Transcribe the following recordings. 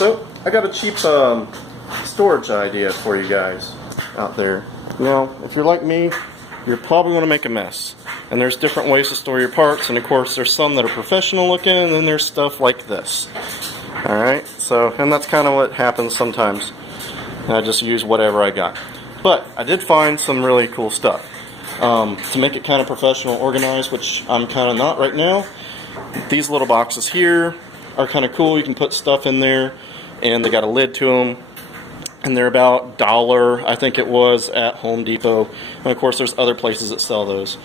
So I got a cheap storage idea for you guys out there. Now, if you're like me, you're probably going to make a mess. And there's different ways to store your parts, and of course there's some that are professional looking, and then there's stuff like this. Alright, so, and that's kind of what happens sometimes. I just use whatever I got. But I did find some really cool stuff. To make it kind of professional organized, which I'm kind of not right now, these little boxes here are kind of cool. You can put stuff in there, and they got a lid to them. And they're about $1, I think it was, at Home Depot. And of course there's other places that sell those.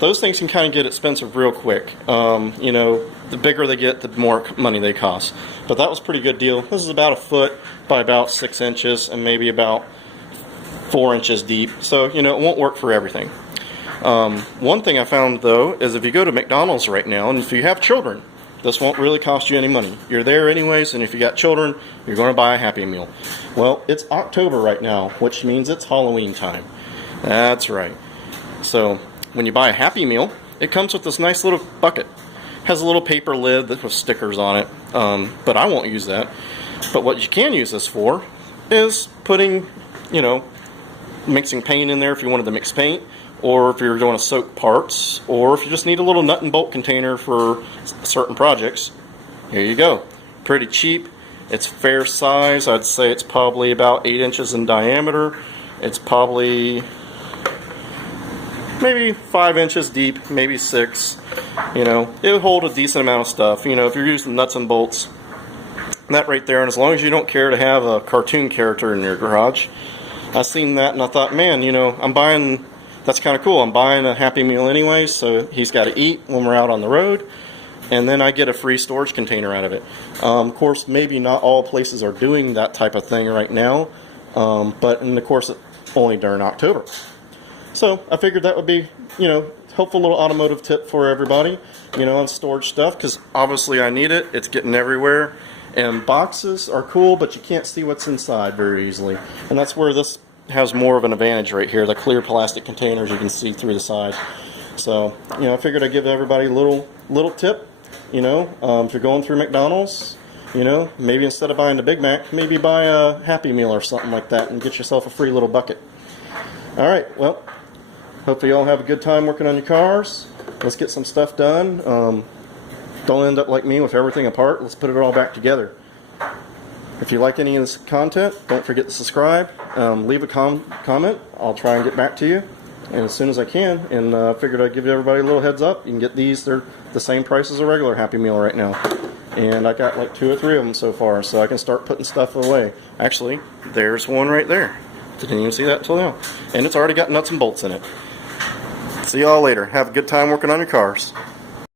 Those things can kind of get expensive real quick. You know, the bigger they get, the more money they cost. But that was a pretty good deal. This is about 1 foot by about 6 inches and maybe about 4 inches deep. So, you know, it won't work for everything. One thing I found, though, is if you go to McDonald's right now, and if you have children, this won't really cost you any money. You're there anyways, and if you got children, you're going to buy a Happy Meal. Well, it's October right now, which means it's Halloween time. That's right. So, when you buy a Happy Meal, it comes with this nice little bucket. It has a little paper lid with stickers on it, but I won't use that. But what you can use this for is putting, you know, mixing paint in there if you wanted to mix paint, or if you're going to soak parts, or if you just need a little nut and bolt container for certain projects. Here you go. Pretty cheap. It's fair size. I'd say it's probably about 8 inches in diameter. It's probably maybe 5 inches deep, maybe 6. You know, it'll hold a decent amount of stuff. You know, if you're using nuts and bolts, that right there, and as long as you don't care to have a cartoon character in your garage. I seen that and I thought, man, you know, that's kind of cool. I'm buying a Happy Meal anyway, so he's got to eat when we're out on the road, and then I get a free storage container out of it. Of course, maybe not all places are doing that type of thing right now, but of course, only during October. So I figured that would be, you know, helpful little automotive tip for everybody, you know, on storage stuff, because obviously I need it. It's getting everywhere. And boxes are cool, but you can't see what's inside very easily. And that's where this has more of an advantage right here. The clear plastic containers, you can see through the side. So, you know, I figured I'd give everybody a little tip. You know, if you're going through McDonald's, you know, maybe instead of buying the Big Mac, maybe buy a Happy Meal or something like that and get yourself a free little bucket. Alright, well, hopefully you all have a good time working on your cars. Let's get some stuff done. Don't end up like me with everything apart. Let's put it all back together. If you like any of this content, don't forget to subscribe. Leave a comment. I'll try and get back to you, and as soon as I can. And figured I'd give everybody a little heads up. You can get these. They're the same price as a regular Happy Meal right now. And I got like 2 or 3 of them so far, so I can start putting stuff away. Actually, there's one right there. Didn't even see that until now. And it's already got nuts and bolts in it. See y'all later. Have a good time working on your cars.